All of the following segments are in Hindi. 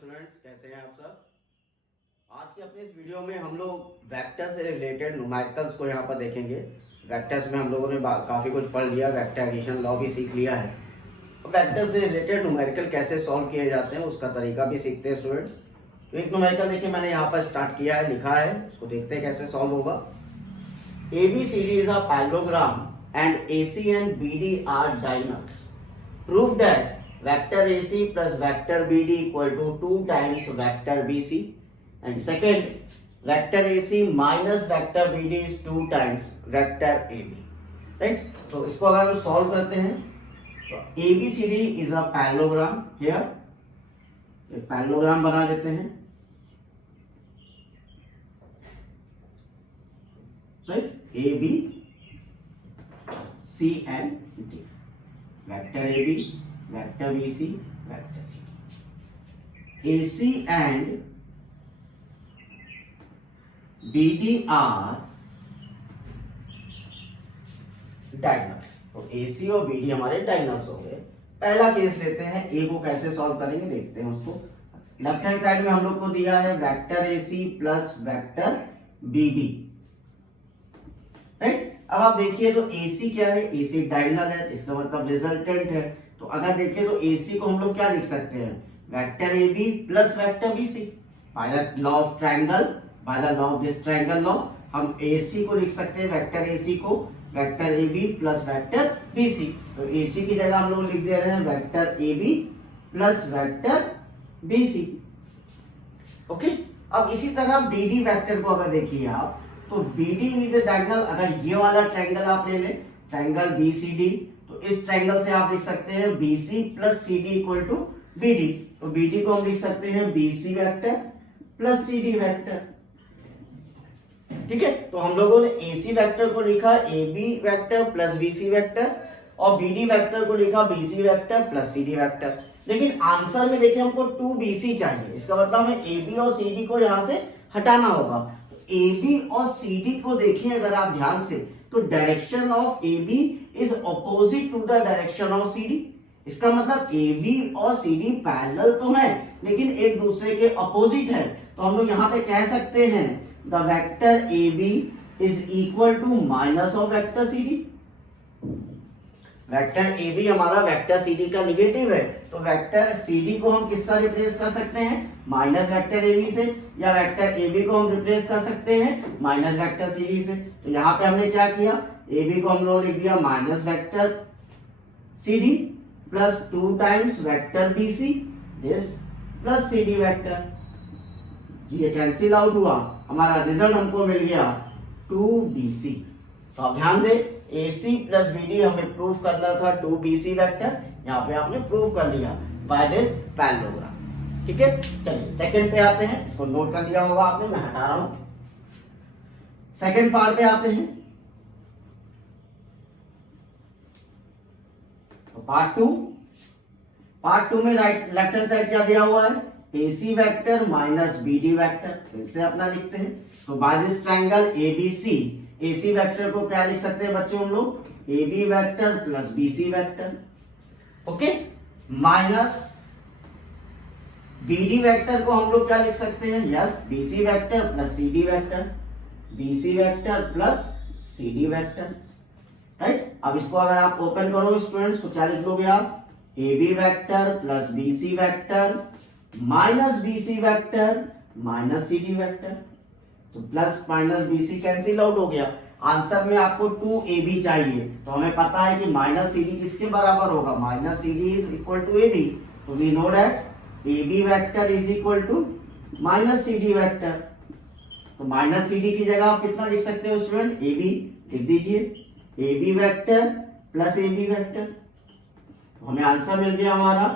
स्टूडेंट्स, कैसे हैं आप सब। आज के अपने इस वीडियो में हम लोग वेक्टर से रिलेटेड न्यूमेरिकल्स को यहाँ पर देखेंगे। वेक्टर्स में हम लोगों ने काफ़ी कुछ पढ़ लिया, वेक्टर एडिशन लॉ भी सीख लिया है। वेक्टर से रिलेटेड न्यूमेरिकल कैसे सॉल्व किए जाते हैं उसका तरीका भी सीखते हैं स्टूडेंट्स। तो एक न्यूमेरिकल देखिए मैंने यहाँ पर स्टार्ट किया है, लिखा है, उसको देखते हैं कैसे सॉल्व होगा। ABCD is a parallelogram and AC and BD are diagonals. Prove that vector AC plus vector BD equal to 2 times vector BC. And second, vector AC minus vector BD is 2 times vector AB. Right? तो इसको अगर हम सॉल्व करते हैं तो ABCD is a parallelogram. Here एक पैरेललोग्राम बना लेते हैं, right. AB C and D, vector AB, vector BC, vector C. AC and BD are diagonals. तो AC और BD हमारे डायगोनल्स हो गए। पहला केस लेते हैं, A को कैसे सॉल्व करेंगे देखते हैं उसको। लेफ्ट हैंड साइड में हम लोग को दिया है vector AC plus vector BD, right. अब आप देखिए तो AC क्या है, AC डायगोनल है, इसका मतलब रिजल्टेंट है। तो अगर देखिए तो AC को हम लोग क्या लिख सकते हैं, vector AB plus vector BC। By the law of triangle, by the law of this triangle law, हम AC को लिख सकते हैं, वेक्टर AC को vector AB plus vector BC। तो AC की जगह हम लोग लिख दे रहे हैं vector AB plus vector BC। Okay, अब इसी तरह BD वेक्टर को अगर देखिए आप तो BD विद डायगोनल, अगर ये वाला ट्रायंगल आप ले लें, ट्रायंगल BCD, तो इस ट्रायंगल से आप लिख सकते हैं BC plus CD equal to BD। तो BD को हम लिख सकते हैं BC vector plus CD vector, ठीक है। तो हम लोगों ने AC वेक्टर को लिखा AB vector plus BC vector और BD वेक्टर को लिखा BC vector plus CD vector. लेकिन आंसर में देखिए हमको 2BC चाहिए, इसका मतलब हमें AB और CD को यहां से हटाना होगा। AB और CD को देखें अगर आप ध्यान से तो direction of AB is opposite to the direction of CD। इसका मतलब AB और CD पैरेलल तो है लेकिन एक दूसरे के अपोजिट है। तो हम लोग यहाँ पे कह सकते हैं the vector AB is equal to minus of vector CD। Vector AB हमारा वेक्टर CD का निगेटिव है, तो वेक्टर CD को हम किससे रिप्लेस कर सकते हैं, माइनस वेक्टर AB से, या वेक्टर AB को हम रिप्लेस कर सकते हैं माइनस वेक्टर CD से। तो यहाँ पे हमने क्या किया, AB को हम लोग लिख दिया minus vector CD plus 2 times vector BC this plus CD vector. ये कैंसिल आउट हुआ, हमारा रिजल्ट हमको मिल गया 2BC। तो आप ध्यान दें AC प्लस BD हमें प्रूव करना था 2BC वेक्टर, यहाँ पे आपने प्रूव कर लिया बाय दिस पैरेललोग्राम, ठीक है। चलिए सेकंड पे आते हैं, इसको नोट कर लिया होगा आपने, मैं हटा रहा हूं। सेकंड पार्ट पे आते हैं, तो पार्ट टू में राइट लेफ्ट हैंड साइड क्या दिया हुआ है, AC vector minus BD vector. फिर से अपना लिखते हैं, तो by this triangle ABC, AC vector को क्या लिख सकते हैं बच्चों हम लोग, AB vector plus BC vector, okay, minus BD vector को हम लोग क्या लिख सकते हैं, yes, BC vector plus CD vector, BC vector plus CD vector, right. अब इसको अगर आप ओपन करो स्टूडेंट्स तो क्या लिख लोगे आप, AB vector plus BC vector minus BC vector minus CD vector. तो plus minus BC cancel out हो गया। आंसर में आपको 2AB चाहिए, तो हमें पता है कि माइनस CD किसके बराबर होगा, minus CD is equal to AB। तो we know that AB vector is equal to minus CD vector. तो माइनस CD की जगह आप कितना लिख सकते हो स्टूडेंट, AB लिख दीजिए, AB vector plus AB vector. तो हमें आंसर मिल गया हमारा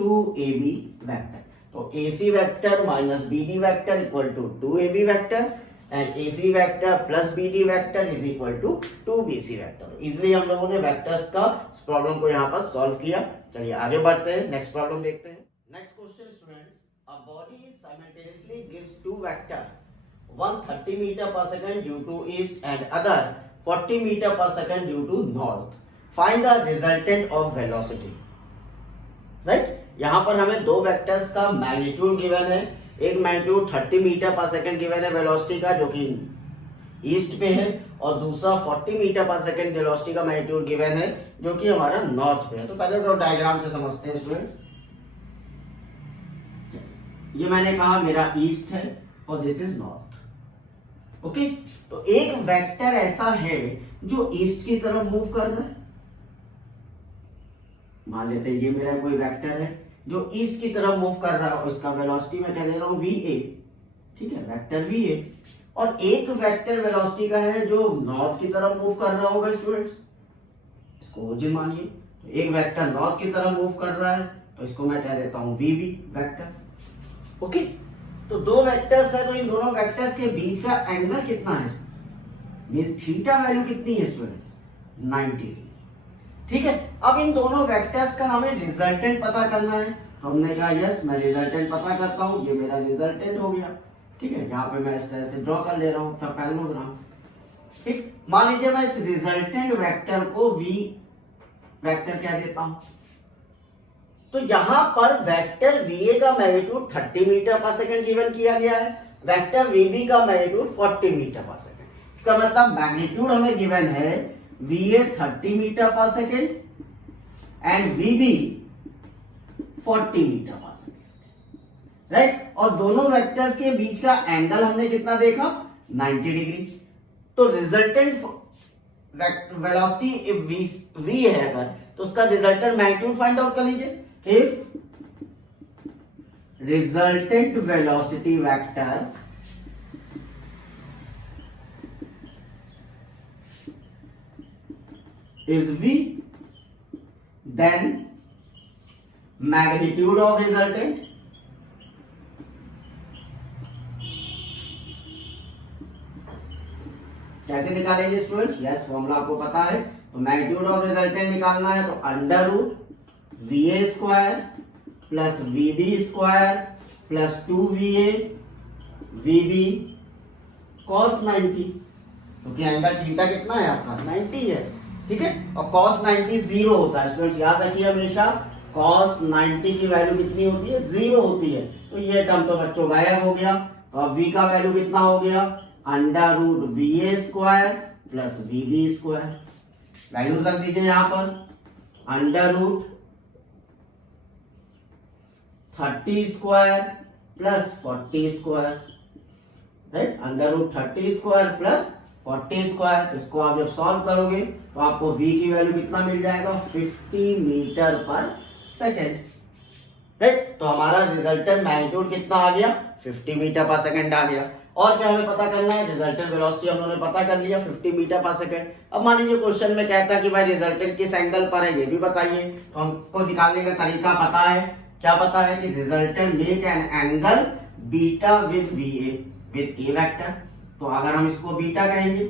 2AB वेक्टर। तो AC vector minus BD vector equal to 2AB vector and AC vector plus BD vector is equal to 2BC vector. Easily हम लोगों ने वेक्टर्स का इस प्रॉब्लम को यहाँ पर सॉल्व किया। चलिए आगे बढ़ते हैं, नेक्स्ट प्रॉब्लम देखते हैं। Next question students, a body simultaneously gives two vector, one 30 meter per second due to east and other 40 meter per second due to north. Find the resultant of velocity, right? यहाँ पर हमें दो वेक्टर्स का मैग्नीट्यूड गिवन है, एक मैग्नीट्यूड 30 मीटर पर सेकंड गिवन है वेलोसिटी का जो कि ईस्ट पे है, और दूसरा 40 मीटर पर सेकंड वेलोसिटी का मैग्नीट्यूड गिवन है जो कि हमारा नॉर्थ पे है। तो पहले तो डायग्राम से समझते हैं स्टूडेंट्स। ये मैंने कहा मेरा ईस्ट है और दिस इज नॉर्थ। ओके, तो एक वेक्टर ऐसा है जो ईस्ट की तरफ मूव कर रहा है। मान लेते हैं ये मेरा कोई वेक्टर है जो ईस्ट की तरफ मूव कर रहा है और इसका वेलोसिटी मैं कह दे रहा हूं VA, ठीक है, वेक्टर VA। और एक वेक्टर वेलोसिटी का है जो नॉर्थ की तरफ मूव कर रहा होगा स्टूडेंट्स, इसको ओरिजिन मानिए। तो एक वेक्टर नॉर्थ की तरफ मूव कर रहा है तो इसको मैं कह देता हूं VB वेक्टर। ओके, तो दो वेक्टर्स है तो इन दोनों वेक्टर्स के बीच का एंगल कितना है, मींस थीटा वैल्यू कितनी है स्टूडेंट्स, 90 डिग्री। ठीक है, अब इन दोनों वेक्टर्स का हमें रिजल्टेंट पता करना है। हमने कहा यस मैं रिजल्टेंट पता करता हूं, ये मेरा रिजल्टेंट हो गया। ठीक है, यहाँ पे मैं इस तरह से ड्रॉ कर ले रहा हूँ अपना पैरेललोग्राम। ठीक, मान लीजिए मैं इस रिजल्टेंट वेक्टर को V वेक्टर कह देता हूं। तो यहां पर वेक्टर VA का मैग्नीट्यूड 30 मीटर पर सेकंड गिवन किया गया है, वेक्टर VB का मैग्नीट्यूड 40 मीटर पर सेकंड। इसका मतलब मैग्नीट्यूड हमें गिवन है VA 30 मीटर पर सेकेंड एंड VB 40 मीटर पर सेकेंड, राइट। और दोनों वेक्टर्स के बीच का एंगल हमने कितना देखा, 90 डिग्री। तो रिजल्टेंट वेलोसिटी V है अगर, तो उसका रिजल्टेंट मैग्नीट्यूड फाइंड आउट कर लीजिए। If resultant velocity vector is V, then magnitude of resultant कैसे निकालेंगे स्टूडेंट्स, यस फॉर्मूला आपको पता है। तो मैग्नीट्यूड ऑफ रिजल्टेंट निकालना है तो under root VA square plus VB square plus 2VA VB cos 90, क्योंकि एंगल थीटा कितना है आपका 90 है। ठीक है, और cos 90 जीरो होता है स्टूडेंट्स, याद रखिए हमेशा cos 90 की वैल्यू कितनी होती है, जीरो होती है। तो ये टर्म तो बच्चों गायब हो गया। और V का वैल्यू कितना हो गया, under root VA square plus VB square. Values रख दीजिए यहां पर, under root 30 square plus 40 square, right, under root 30 square plus 40 square. इसको आप जब सॉल्व करोगे तो आपको V की वैल्यू कितना मिल जाएगा, 50 मीटर पर सेकेंड, राइट। तो हमारा रिजल्टेंट मैग्नीट्यूड कितना आ गया, 50 मीटर पर सेकेंड आ गया। और क्या हमें पता करना है, रिजल्टेंट वेलोसिटी हम लोगों ने पता कर लिया 50 मीटर पर सेकेंड। अब मान लीजिए क्वेश्चन में कहता है कि भाई रिजल्टेंट किस एंगल पर है, ये भी बताइए। तो हमको निकालने का तरीका पता है, क्या पता है कि resultant make an angle beta with VA with A vector. तो अगर हम इसको बीटा कहेंगे,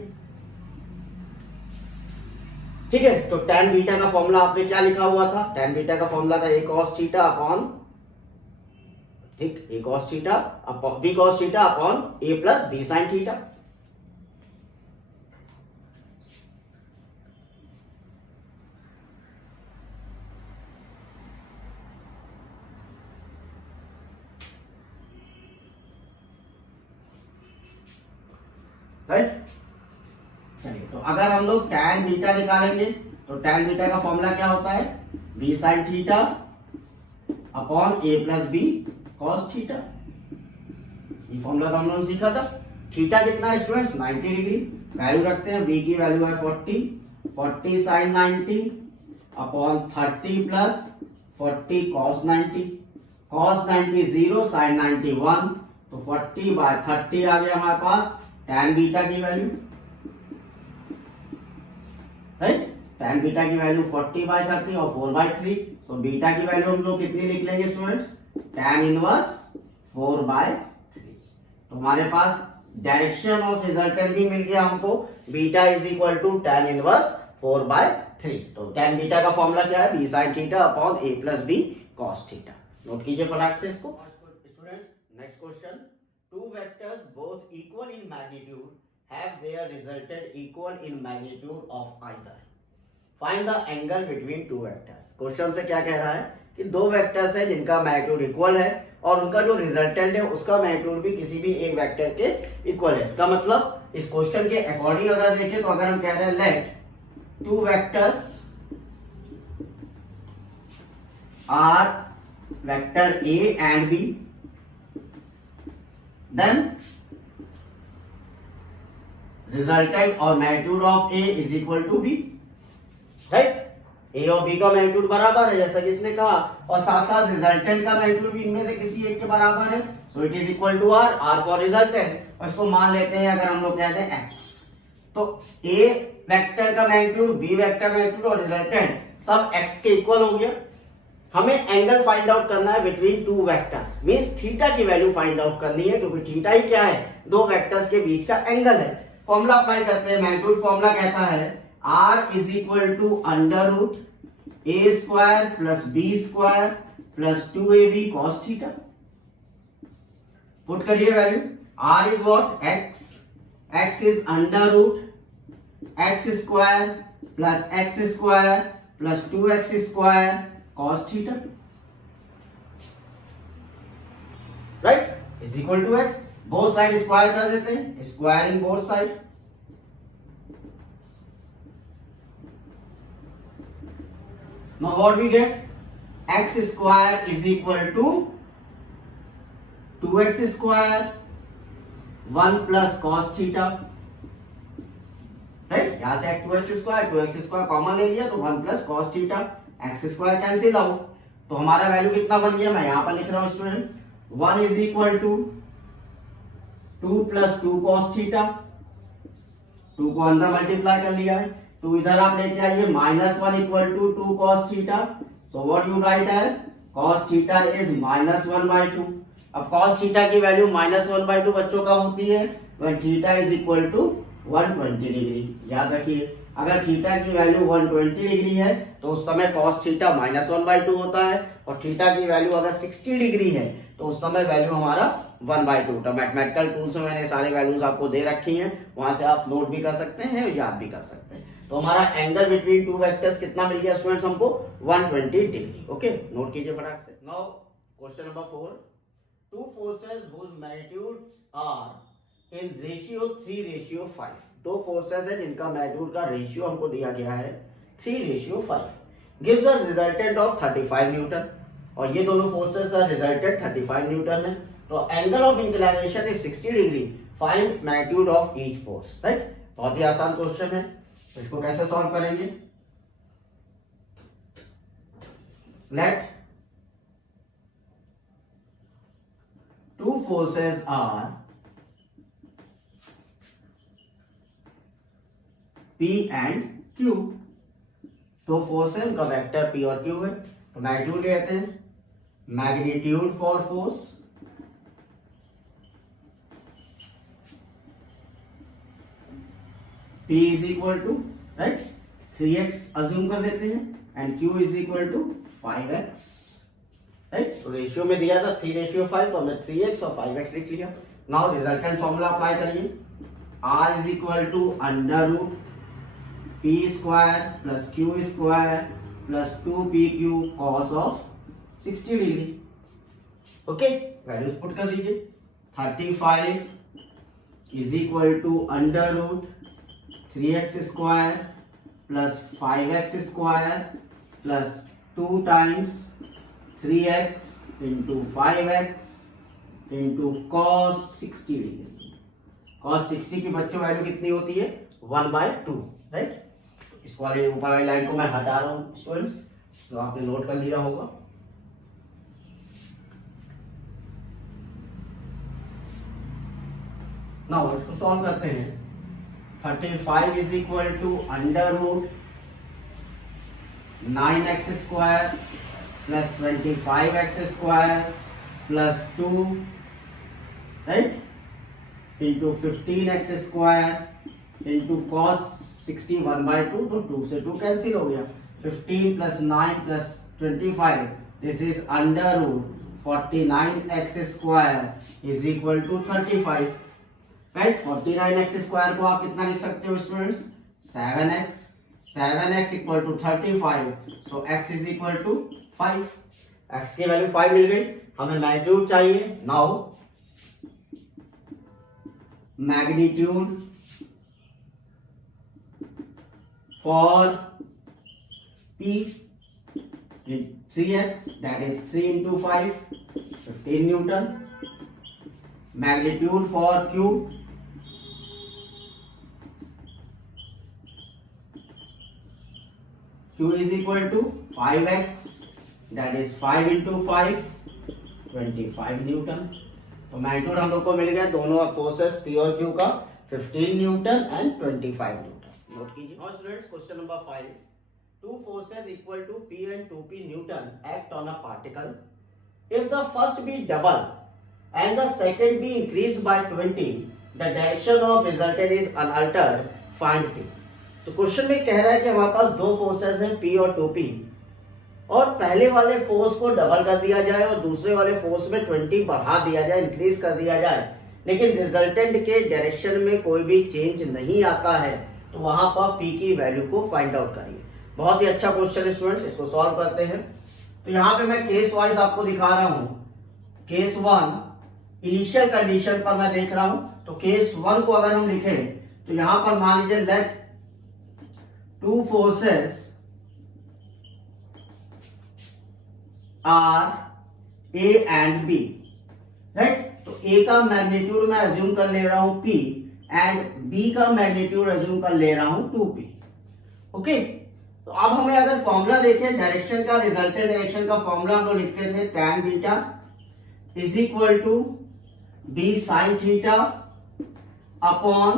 ठीक है, तो tan बीटा का फॉर्मूला आपने क्या लिखा हुआ था, tan बीटा का फॉर्मूला था A cos थीटा अपॉन, ठीक, A cos theta upon B cos theta upon A plus B sin theta. Right, चलिए, तो अगर हम लोग tan बीटा निकालेंगे तो tan बीटा का फॉर्मूला क्या होता है, B sin theta upon A plus B cos theta. ये फॉर्मूला तो हम लोगों ने सीखा था। थीटा कितना है स्टूडेंट्स, 90 डिग्री। वैल्यू रखते हैं, B की वैल्यू है 40 sin 90 upon 30 plus 40 cos 90। cos 90 0, sin 90 1, तो 40 बाय 30 आ गया हमारे पास tan बीटा की वैल्यू, राइट। tan बीटा की वैल्यू 40 बाय 30 और 4 बाय 3। सो बीटा की वैल्यू हम लोग कितनी लिख लेंगे स्टूडेंट्स, tan इनवर्स 4 बाय 3। तो हमारे पास डायरेक्शन ऑफ रिजल्टेंट भी मिल गया हमको, beta is equal to tan inverse 4 by 3। तो tan बीटा का फॉर्मूला क्या है, B sin theta upon A plus B cos theta. Note कीजिए फटाक से इसको। Students, next question, two vectors both equal in magnitude have their resultant equal in magnitude of either. Find the angle between two vectors. Question से क्या कह रहा है कि दो वेक्टर्स है जिनका मैग्नीट्यूड इक्वल है और उनका जो रिजल्टेंट है उसका मैग्नीट्यूड भी किसी भी एक वेक्टर के इक्वल है। इसका मतलब इस क्वेश्चन के अकॉर्डिंग अगर देखें तो अगर हम कह रहे हैं let two vectors are vector A and B, then resultant और magnitude of A is equal to B, right. A और बी का मैग्नीट्यूड बराबर है जैसा कि इसने कहा, और साथ साथ रिजल्टेंट का मैग्नीट्यूड भी इनमें से किसी एक के बराबर है, so it is equal to R, R for resultant. और इसको मान लेते हैं अगर हम लोग कहते हैं एक्स, तो ए वेक्टर का मैग्नीट्यूड, बी वेक्टर मैग्नीट्यूड और रिजल्टेंट सब एक्स के इक्वल हो गया। हमें एंगल फाइंड आउट करना है between two vectors, means theta की वैल्यू फाइंड आउट करनी है, क्योंकि थीटा ही क्या है, दो वेक्टर्स के बीच का एंगल है। फॉर्मूला अप्लाई करते हैं। मैग्नीट्यूड फॉर्मूला कहता है R is equal to under root A square plus B square plus 2ab cos theta. Put करिए value. R is what, x, x is under root x square plus x square plus 2x square cos theta, right, is equal to x। Both side square कर देते हैं, square in both side. Now what we get? X square is equal to 2x square 1 plus cos theta, right. यहां से 2x स्क्वायर कॉमन ले लिया तो 1 plus cos theta, x square cancel out, तो हमारा वैल्यू कितना बन गया, मैं यहां पर लिख रहा हूं student, 1 is equal to 2 plus 2 cos theta, 2 को अंदर मल्टीप्लाई कर लिया है तो इधर आप लेके आइए -1 equal to 2 cos theta, so what you write as cos theta is -1/2। अब cos थीटा की वैल्यू -1/2 बच्चों का होती है when theta is equal to 120 degree. याद रखिए अगर थीटा की वैल्यू 120 डिग्री है तो उस समय cos थीटा -1/2 होता है, और थीटा की वैल्यू अगर 60 डिग्री है तो उस समय वैल्यू हमारा 1/2। तो मैथमेटिकल टूल्स में मैंने सारे वैल्यूज आपको दे रखी हैं, वहां से आप नोट भी कर सकते हैं और याद भी कर सकते हैं। तो हमारा एंगल बिटवीन टू वेक्टर्स कितना मिल गया स्टूडेंट्स हमको, 120 डिग्री। ओके, नोट कीजिए फटाक से। Now question number 4, two forces whose magnitudes are in ratio 3:5। दो फोर्सेस है जिनका मैग्नीट्यूड का रेशियो हमको दिया गया है 3:5, gives a resultant of 35 Newton, और ये दोनों फोर्सेस का रिजल्टेंट 35 न्यूटन है। तो angle of inclination is 60 degree, find magnitude of each force, right. बहुत ही आसान क्वेश्चन है, इसको कैसे सॉल्व करेंगे, let two forces are P and Q। दो फोर्स है, उनका वेक्टर P और Q है, तो मैग्नीट्यूड कहते हैं magnitude for force P is equal to, right, 3x assume कर लेते हैं and Q is equal to 5x, right. तो रेशियो में दिया था 3:5 तो हमने 3x और 5x लिख लिया। नाउ रिजल्टेंट फॉर्मूला अप्लाई करिए। R is equal to under root P square plus Q square plus 2PQ cos of 60 degree. Okay, values put कर दीजिए। 35 is equal to under root 3x square plus 5x square plus 2 times 3x into 5x into cos 60 degree. cos 60 की बच्चों वैल्यू कितनी होती है, 1/2, राइट। इस वाले ऊपर वाली लाइन को मैं हटा रहा हूं स्टूडेंट्स, तो आपने नोट कर लिया होगा। नाउ इसको सॉल्व करते हैं। 35 is equal to under root 9x square plus 25x square plus 2, right, into 15x square into cos 60 1/2, तो 2 से 2 कैंसिल हो गया। 15 plus 9 plus 25, this is under root 49x square is equal to 35, right. 49x square को आप कितना लिख सकते हो students, 7x equal to 35, so x is equal to 5। x की वैल्यू 5 मिल गई, हमें मैग्नीट्यूड चाहिए। Now magnitude for p in 3x, that is 3 into 5, 15 Newton. Magnitude for q, q is equal to 5x, that is 5 into 5, 25 Newton. तो मैग्नीट्यूड हम लोग को मिल गया दोनों फोर्सेस p और q का 15 न्यूटन एंड 25 न्यूटन। नोट कीजिए। Now students, question number 5, two forces equal to P and 2P Newton act on a particle. If the first be double and the second be increased by 20, the direction of resultant is unaltered. Find P. तो क्वेश्चन में कह रहा है कि हमारे पास दो फोर्सेस हैं P और 2P, और पहले वाले फोर्स को डबल कर दिया जाए और दूसरे वाले फोर्स में 20 बढ़ा दिया जाए, इंक्रीज कर दिया जाए, लेकिन रिजल्टेंट के डायरेक्शन में कोई भी चेंज नहीं आता है, तो वहां पर P की वैल्यू को फाइंड आउट करिए। बहुत ही अच्छा क्वेश्चन है स्टूडेंट्स, इसको सॉल्व करते हैं। तो यहाँ पे मैं केस वाइज आपको दिखा रहा हूं। केस 1 इनिशियल कंडीशन पर मैं देख रहा हूं, तो केस 1 को अगर हम लिखें तो यहां पर मान लीजिए let two forces are A and B, right. तो ए का मैग्नीट्यूड मैं अज्यूम कर ले रहा हूं P एंड B का मैग्नीट्यूड अज्यूम कर ले रहा हूं 2P। ओके, तो अब हमें अगर फॉर्मूला देखें डायरेक्शन का, रिजल्टेंट डायरेक्शन का फॉर्मूला हम लोग लिखते थे tan beta is equal to B sin theta upon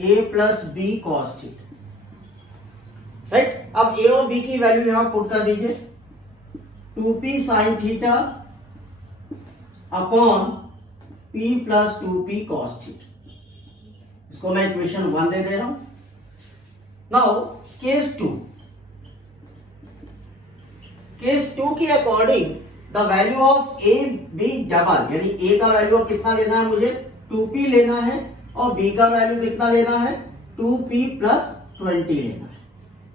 A plus B cos theta, right. अब A और B की वैल्यू यहां पुट कर दीजिए, 2P sin theta upon P plus 2P cos theta. इसको मैं इक्वेशन 1 दे रहा हूं। नाउ केस 2, केस 2 के according the value of A B double, यानी ए का वैल्यू कितना लेना है मुझे 2P लेना है, और B का वैल्यू कितना लेना है 2P प्लस 20 लेना है,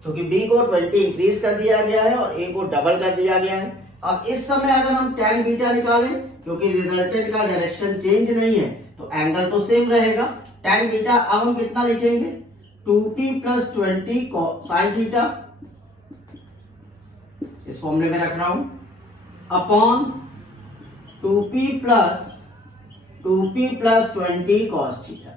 क्योंकि B को 20 इंक्रीज कर दिया गया है और A को डबल कर दिया गया है। अब इस समय अगर हम tan बीटा निकालें, क्योंकि रिजल्टेंट का डायरेक्शन चेंज नहीं है तो एंगल तो सेम रहेगा। tan बीटा अब हम कितना लिखेंगे 2P प्लस 20 साइन थीटा, इस फॉर्मूले में रख रहा हूं, upon 2P plus 20 cos theta,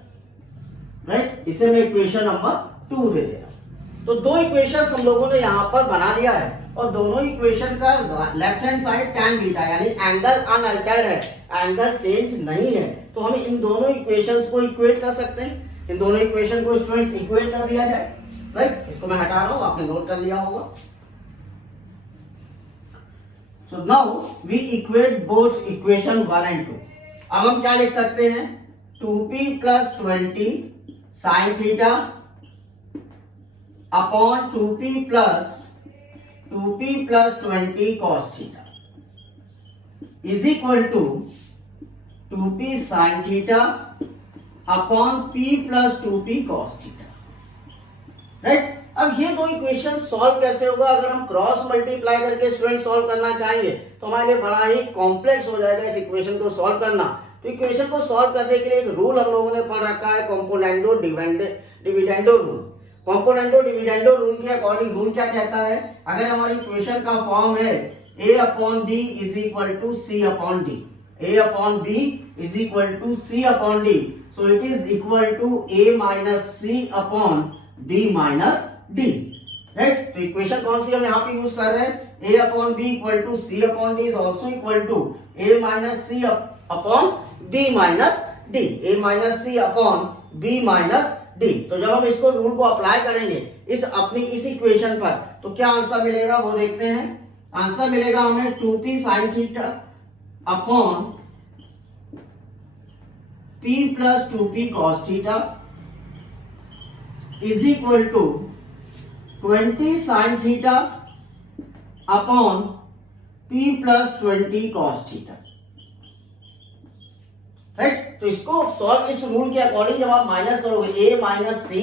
right. इसे मैं इक्वेशन नंबर 2 दे दे रहा हूं। तो दो इक्वेशंस हम लोगों ने यहां पर बना लिया है, और दोनों इक्वेशन का left hand side tan beta यानी एंगल अनअल्टर्ड है, एंगल चेंज नहीं है, तो हम इन दोनों इक्वेशंस को इक्वेट कर सकते हैं। इन दोनों इक्वेशन को स्टूडेंट्स इक्वेट कर दिया जाए, राइट। इसको मैं हटा रहा हूं, आपने नोट कर लिया होगा। So now we equate both equation 1 and 2। अब हम क्या लिख सकते हैं 2P plus 20 sine theta upon 2P plus 20 cos theta is equal to 2P sine theta upon P plus 2P cos theta, right. अब ये दो इक्वेशन सॉल्व कैसे होगा, अगर हम क्रॉस मल्टीप्लाई करके स्टूडेंट सॉल्व करना चाहेंगे तो हमारे लिए बड़ा ही कॉम्प्लेक्स हो जाएगा इस इक्वेशन को सॉल्व करना। तो इक्वेशन को सॉल्व करने के लिए एक रूल हम लोगों ने पढ़ रखा है, componendo dividendo rule. Componendo dividendo rule के अकॉर्डिंग रूल क्या कहता है, अगर हमारी इक्वेशन का फॉर्म है a upon b is equal to c upon d, a upon b is equal to c upon d, so it is equal to a minus c upon b minus d, right? तो इक्वेशन कौन सी हम यहाँ पे यूज कर रहे हैं, a upon b equal to c upon d is also equal to a minus c upon b minus d, a minus c upon b minus d। तो जब हम इसको रूल को अप्लाई करेंगे इस इक्वेशन पर, तो क्या आंसर मिलेगा वो देखते हैं। आंसर मिलेगा हमें 2P sin theta upon P plus 2P cos theta is equal to 20 sin theta upon P plus 20 cos theta, right. तो इसको सॉल्व इस रूल के अकॉर्डिंग जब आप माइनस करोगे a minus C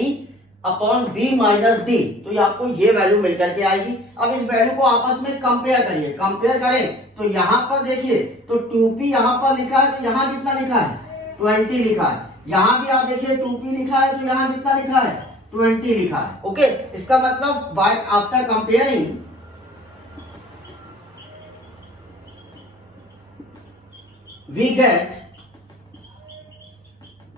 upon B minus D, तो ये आपको ये वैल्यू मिल करके आएगी। अब इस वैल्यू को आपस में कंपेयर करिए, कंपेयर करें तो यहाँ पर देखिए तो 2p यहाँ पर लिखा है, तो यहाँ कितना लिखा है 20 लिखा है। यहाँ भी आप देखिए 2p लिखा है, तो यहाँ कितना लिखा है 20 लिखा है। ओके, इसका मतलब by after comparing we get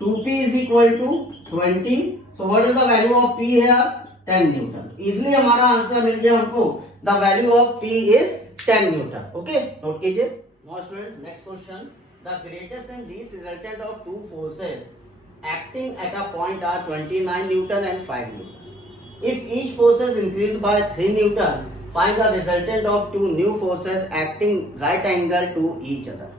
2p is equal to 20. So what is the value of p here? 10 Newton. Easily हमारा आंसर मिल गया हमको। The value of p is 10 Newton. Okay, note कीजिए। Now students, next question. The greatest and least resultant of two forces acting at a point are 29 Newton and 5 Newton. If each force is increased by 3 Newton, find the resultant of two new forces acting right angle to each other.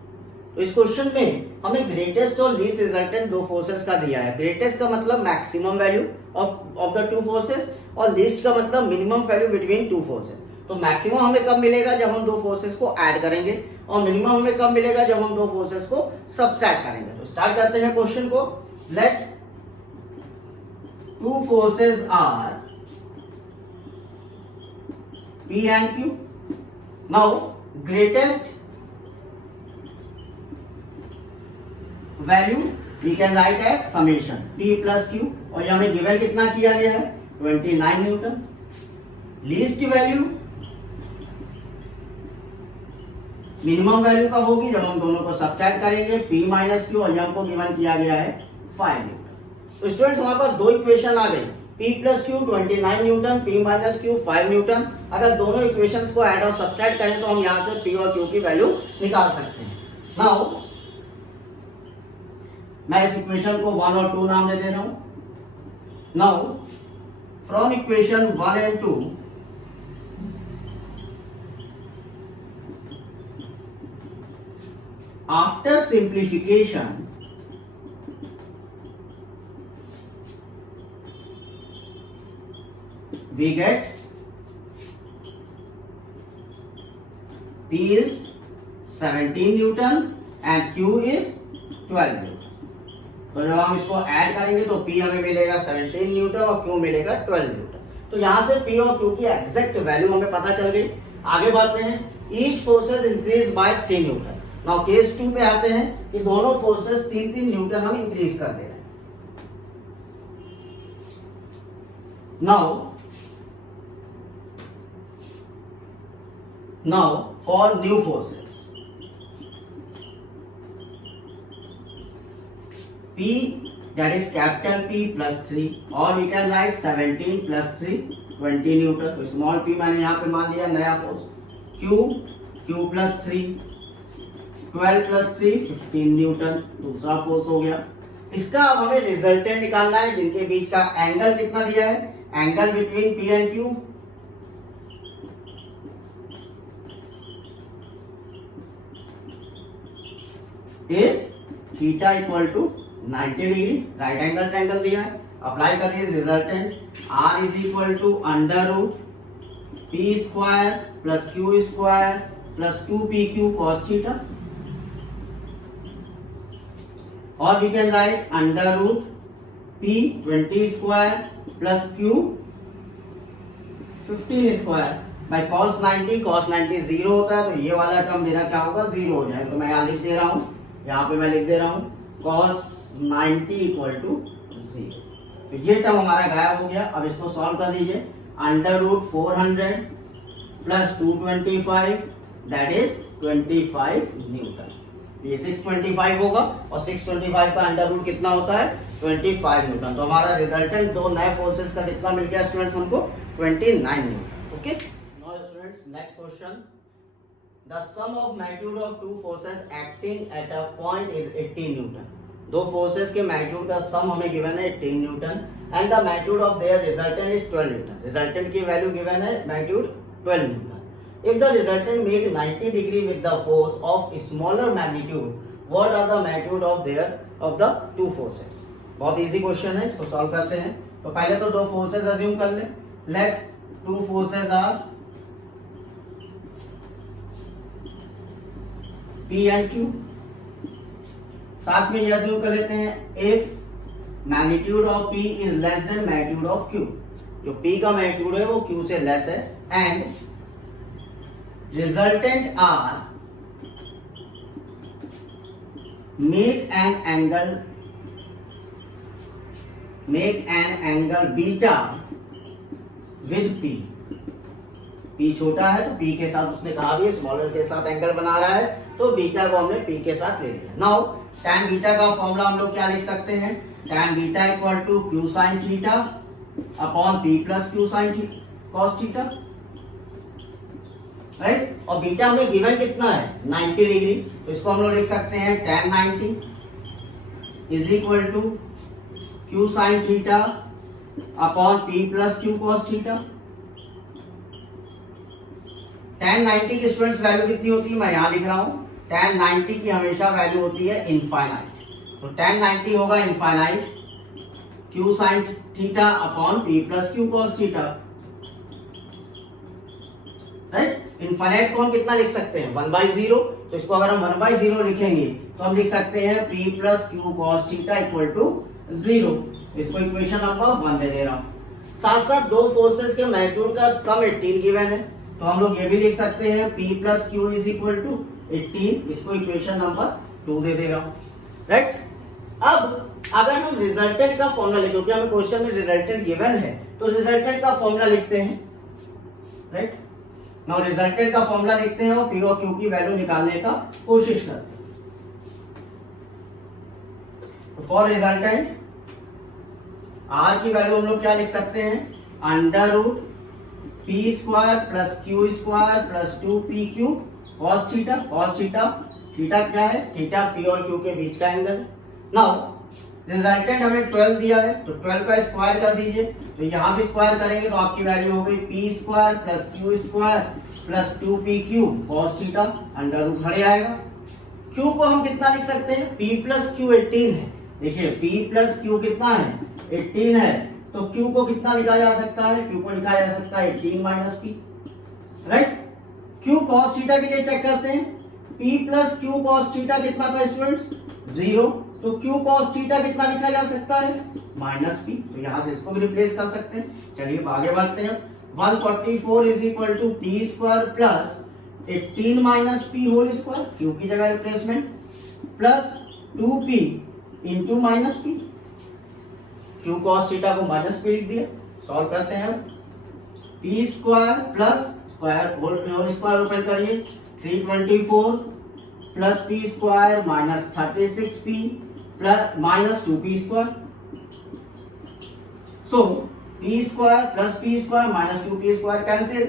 तो इस क्वेश्चन में हमें ग्रेटेस्ट और लीस्ट रिजल्टेंट दो फोर्सेस का दिया है। ग्रेटेस्ट का मतलब maximum value of the two forces और लीस्ट का मतलब minimum value between two forces. तो मैक्सिमम हमें कब मिलेगा जब हम दो फोर्सेस को ऐड करेंगे, और मिनिमम हमें कब मिलेगा जब हम दो फोर्सेस को सब्ट्रैक्ट करेंगे। तो स्टार्ट करते हैं क्वेश्चन को। Let two forces are P and Q. Now greatest value we can write as summation P plus Q, और ये हमें गिवन कितना किया गया है 29 Newton. Least value minimum value कब होगी जब हम दोनों को सब्ट्रैक्ट करेंगे P माइनस Q, और ये हमको गिवन किया गया है 5 न्यूटन। तो स्टूडेंट्स हमारे पास दो इक्वेशन आ गई, P plus Q 29 Newton, P minus Q 5 Newton. अगर दोनों इक्वेशंस को ऐड और सब्ट्रैक्ट करें तो हम यहाँ से P और Q की वैल्यू निकाल सकते हैं। नाउ मैं इस इक्वेशन को 1 और 2 नाम दे रहा हूं। Now from equation 1 and 2 after simplification we get P is 17 Newton and Q is 12 Newton। तो जब हम इसको ऐड करेंगे तो P हमें मिलेगा 17 न्यूटन और Q मिलेगा 12 न्यूटन। तो यहाँ से P और Q की एग्जैक्ट वैल्यू हमें पता चल गई। आगे बढ़ते हैं। Each forces increase by 3 Newton. Now case 2 पे आते हैं कि दोनों फोर्सेस 3-3 न्यूटन हम इंक्रीज कर दे रहे हैं। Now for new forces P, that is capital P plus 3, or we can write 17 plus 3 20 Newton. तो स्मॉल p मैंने यहाँ पे मान लिया नया force. Q plus 3 12 plus 3 15 Newton दूसरा फोर्स हो गया। इसका अब हमें रिजल्टेंट निकालना है जिनके बीच का एंगल कितना दिया है, angle between P and Q is theta equal to 90 degree. Right angle triangle दिया है, अप्लाई करिए resultant. R is equal to under root P square plus Q square plus 2PQ cos theta, और we can write under root P 20 square plus Q 15 square by cos 90 zero होता है, तो ये वाला टर्म मेरा क्या होगा जीरो हो जाएगा। तो मैं यहाँ लिख दे रहा हूँ, यहाँ पे मैं लिख दे रहा हूँ cos 90 इक्वल टू 0। तो ये टर्म हमारा गायब हो गया। अब इसको सॉल्व कर दीजिए। Under root 400 plus 225 that is 25 newton. ये 625 होगा, और 625 का अंडर रूट कितना होता है 25 न्यूटन। तो हमारा रिजल्टेंट दो नए फोर्सेस का कितना मिल गया स्टूडेंट्स हमको 29 Newton. Okay, now students next question. The sum of magnitude of two forces acting at a point is 18 newton. दो फोर्सेस के मैग्नीट्यूड का सम हमें गिवन है 18 newton and the magnitude of their resultant is 12 newton. Resultant की वैल्यू गिवन है magnitude 12 newton. If the resultant make 90 degree with the force of smaller magnitude, what are the magnitude of the two forces. बहुत इजी क्वेश्चन है, इसको सॉल्व करते हैं। तो पहले तो दो फोर्सेस अज्यूम कर ले। Let two forces are P and Q। साथ में ये अज्यूम कर लेते हैं if magnitude of P is less than magnitude of Q, जो P का मैग्नीट्यूड है वो Q से लेस है, and resultant R make an angle beta with P। P छोटा है तो P के साथ उसने कहा भी स्मॉलर के साथ एंगल बना रहा है, तो बीटा को हमने P के साथ ले लिया। नाउ tan बीटा का फॉर्मूला हम लोग क्या लिख सकते हैं, tan beta equal to Q sin theta upon P plus Q sin cos theta, right. और बीटा हमें गिवन कितना है 90 डिग्री, तो इसको हम लोग लिख सकते हैं tan 90 is equal to Q sin theta upon P plus Q cos theta. tan 90 की स्टूडेंट्स वैल्यू कितनी होती है, मैं यहाँ लिख रहा हूँ, tan 90 की हमेशा वैल्यू होती है इनफाइनाइट, तो tan 90 होगा infinite Q sin theta upon P plus Q cos theta, right. Infinite को हम कितना लिख सकते हैं 1/0, तो इसको अगर हम 1/0 लिखेंगे तो हम लिख सकते हैं P plus Q cos theta equal to 0, इसको इक्वेशन नंबर 1 दे रहा हूँ। साथ साथ दो फोर्सेस के मैग्नीट्यूड का सम 18 गिवन है, तो हम लोग ये भी लिख सकते हैं P plus Q is equal to 18, इसको इक्वेशन नंबर 2 दे देगा, राइट। अब अगर हम रिजल्टेंट का फॉर्मूला लिखें, क्योंकि हमें क्वेश्चन में रिजल्टेंट गिवन है, तो रिजल्टेंट का फॉर्मूला लिखते हैं, राइट। नाउ रिजल्टेंट का फॉर्मूला लिखते हैं और P और Q की वैल्यू निकालने का कोशिश करते हैं। फॉर रिजल्टेंट R की वैल्यू हम लोग क्या लिख सकते हैं, under root P square plus Q square plus 2PQ cos theta. cos theta क्या है, थीटा P और Q के बीच का एंगल। नाउ रिजल्टेंट हमें 12 दिया है, तो 12 का स्क्वायर कर दीजिए, तो यहाँ भी स्क्वायर करेंगे तो आपकी वैल्यू हो गई P square plus Q square plus 2PQ cos theta, under root हट आएगा। Q को हम कितना लिख सकते हैं, P प्लस Q 18 है, देखिए P प्लस Q कितना है 18 है, तो Q को कितना लिखा जा सकता है, Q को लिखा जा सकता है 18 minus P, right. Q cos theta के लिए चेक करते हैं, P plus Q cos theta कितना था स्टूडेंट्स 0, तो Q cos थीटा कितना लिखा जा सकता है माइनस P, तो यहां से इसको भी रिप्लेस कर सकते हैं। चलिए आगे बढ़ते हैं, 144 is equal to P square plus 18 minus P whole square, Q की जगह replacement, plus 2P into minus P, Q cos theta को माइनस P लिख दिया। सॉल्व करते हैं, P square plus square whole square open करिए, 324 plus P square minus 36P plus minus 2P square, so P square plus P square minus 2P square cancel,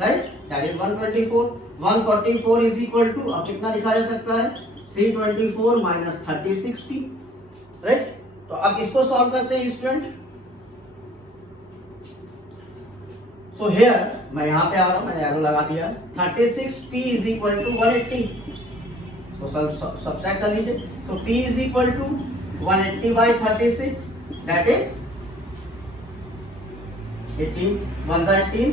right, that is 124। 144 is equal to, अब कितना लिखा जा सकता है 324 माइनस 36P, राइट। तो अब इसको सॉल्व करते हैं स्टूडेंट। सो हियर मैं यहां पे आ रहा हूं, मैंने एरो लगा दिया, 36P इज इक्वल टू 180, इसको सब्ट्रैक्ट कर लीजिए, so P is equal to 180 by 36, that is 18 1 जा 18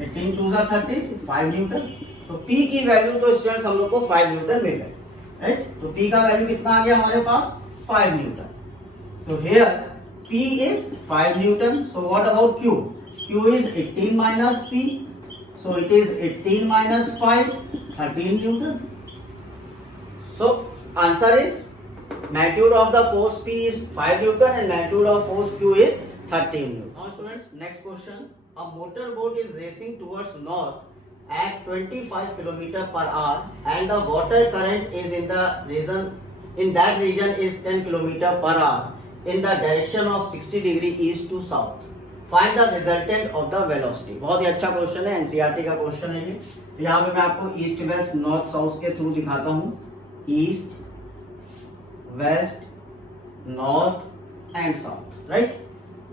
18 2 जा 30, 5 न्यूटन। तो P की वैल्यू तो स्टूडेंट्स हम लोग को 5 न्यूटन मिल गई, राइट। तो P का वैल्यू कितना आ गया हमारे पास 5 न्यूटन, तो here P is 5 Newton, so what about Q? Q is 18 minus P, so it is 18 minus 5, 13 Newton. So answer is magnitude of the force P is 5 Newton and magnitude of force Q is 13 Newton. Now students, next question. A motorboat is racing towards north at 25 km per hour and the water current is in that region is 10 km per hour in the direction of 60 degree east to south. Find the resultant of the velocity. बहुत ही अच्छा क्वेश्चन है, एनसीईआरटी का क्वेश्चन है ये। यहाँ पे मैं आपको ईस्ट वेस्ट नॉर्थ साउथ के थ्रू दिखाता हूँ, east west north and south, right.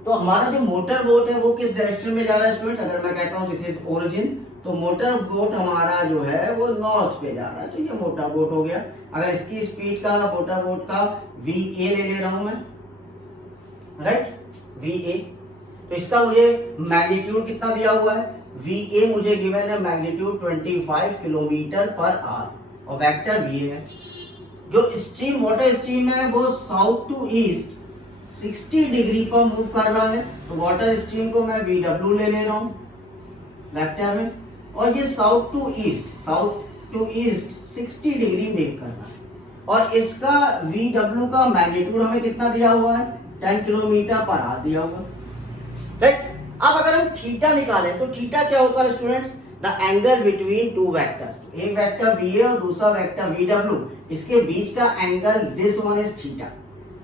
तो हमारा जो मोटर बोट है वो किस डायरेक्शन में जा रहा है स्टूडेंट्स, अगर मैं कहता हूँ दिस इज ओरिजिन, तो मोटर बोट हमारा जो है वो नॉर्थ पे जा रहा है, तो ये मोटर बोट हो गया। अगर इसकी स्पीड का मोटर बोट का VA ले रहा हूं मैं, राइट, VA, तो इसका मुझे मैग्नीट्यूड कितना दिया हुआ है, VA मुझे गिवन है मैग्नीट्यूड 25 किलोमीटर पर आवर और वेक्टर VA है। जो स्ट्रीम वाटर स्ट्रीम है वो साउथ टू ईस्ट 60 डिग्री पर मूव कर रहा है, तो वाटर स्ट्रीम को मैं VW ले रहा हूं वेक्टर में, और ये south to east 60 degree make कर रहा है, और इसका VW का मैग्नीट्यूड हमें कितना दिया हुआ है, 10 किलोमीटर पर आवर दिया हुआ है, राइट। अब अगर हम थीटा निकालें तो थीटा क्या होता है students, the angle between two vectors, एक वेक्टर VA और दूसरा वेक्टर VW, इसके बीच का angle this one is theta,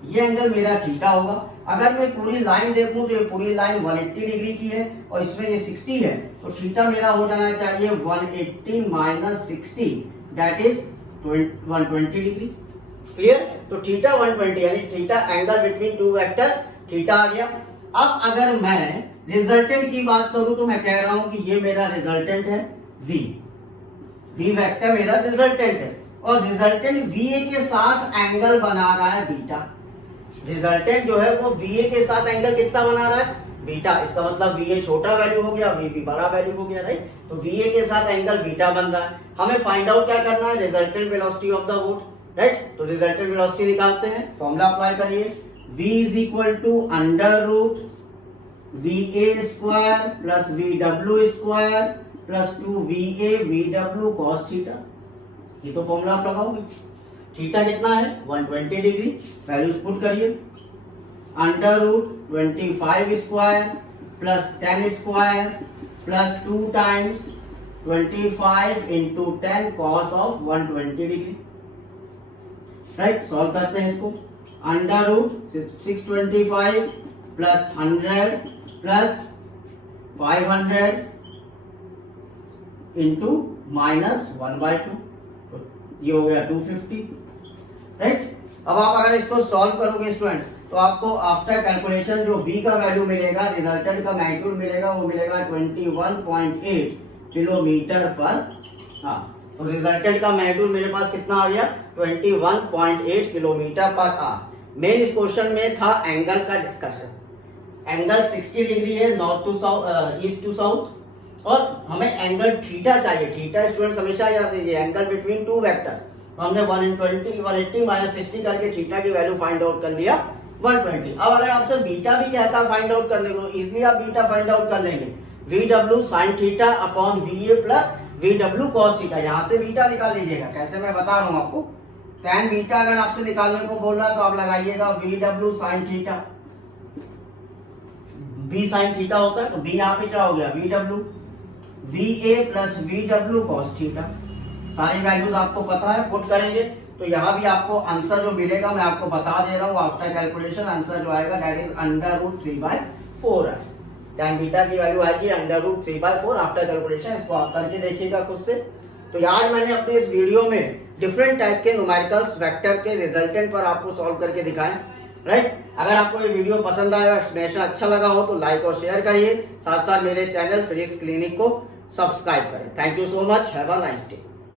ये एंगल मेरा थीटा होगा। अगर मैं पूरी लाइन देखूं तो ये पूरी लाइन 180 डिग्री की है और इसमें ये 60 है, तो थीटा मेरा हो जाना चाहिए 180 minus 60, that is 120 degree. Clear? तो थीटा 120 यानी theta angle between two vectors theta आ गया। अब अगर मैं रिजल्टेंट की बात करूं तो मैं कह रहा हूं कि ये मेरा रिजल्टेंट है V वेक्टर मेरा रिजल्टेंट है, और रिजल्टेंट VA के साथ एंगल बना रहा है बीटा। रिजल्टेंट जो है वो VA के साथ एंगल कितना बना रहा है, बीटा। इसका मतलब VA छोटा वैल्यू हो गया, VB बड़ा वैल्यू हो गया, राइट। तो VA के साथ एंगल बीटा बन रहा है। हमें फाइंड आउट क्या करना है, resultant velocity of the boat, right. तो रिजल्टेंट वेलोसिटी निकालते हैं, फॉर्मूला अप्लाई करिए, V is equal to under root VA square plus VW square plus 2VA VW cos theta. ये तो फॉर्मूला आप लगाओगे। थीटा कितना है, 120 डिग्री, वैल्यूज पुट करिए, under root 25 square plus 10 square plus 2 times 25 into 10 cos of 120 degree, right. Solve करते हैं इसको, under root 625 plus 100 plus 500 into minus 1/2, ये हो गया 250, राइट। अब आप अगर इसको सॉल्व करोगे स्टूडेंट तो आपको आफ्टर कैलकुलेशन जो V का वैल्यू मिलेगा, रिजल्टेंट का मैग्नीट्यूड मिलेगा, वो मिलेगा 21.8 किलोमीटर पर आवर। तो रिजल्टेंट का मैग्नीट्यूड मेरे पास कितना आ गया, 21.8 किलोमीटर पर आवर। मेन इस क्वेश्चन में था एंगल का डिस्कशन। एंगल 60 डिग्री है, north to south, east to south, और हमें एंगल थीटा चाहिए। थीटा स्टूडेंट्स हमेशा याद रखिए, एंगल बिटवीन टू वेक्टर। तो हमने 180 माइनस 60 करके थीटा की वैल्यू फाइंड आउट कर लिया 120। अब अगर आपसे बीटा भी कहता फाइंड आउट करने को, तो इजीली आप बीटा फाइंड आउट कर लेंगे, VW sin theta upon VA plus VW cos theta. यहाँ से बीटा निकाल लीजिएगा, कैसे मैं बता रहा हूँ आपको। tan बीटा अगर आपसे निकालने को बोल रहा तो आप लगाइएगा VW sin theta, B sin theta होता है, तो B यहाँ पे क्या हो गया, VW, VA plus VW cos theta. सारी वैल्यूज आपको पता है, पुट करेंगे तो यहाँ भी आपको आंसर जो मिलेगा मैं आपको बता दे रहा हूँ, आफ्टर कैलकुलेशन आंसर जो आएगा दैट इज अंडर रूट 3/4 है। tan बीटा की वैल्यू आएगी अंडर रूट 3/4 आफ्टर कैलकुलेशन। इसको आप करके देखिएगा खुद से। तो आज मैंने अपने इस वीडियो में डिफरेंट टाइप के न्यूमेरिकल्स वेक्टर के रिजल्टेंट पर आपको सॉल्व करके दिखाएं, राइट। अगर आपको ये वीडियो पसंद आया, एक्सप्लेनेशन अच्छा लगा हो तो लाइक और शेयर करिए, साथ साथ मेरे चैनल फिजिक्स क्लिनिक को सब्सक्राइब करें। Thank you so much, have a nice day.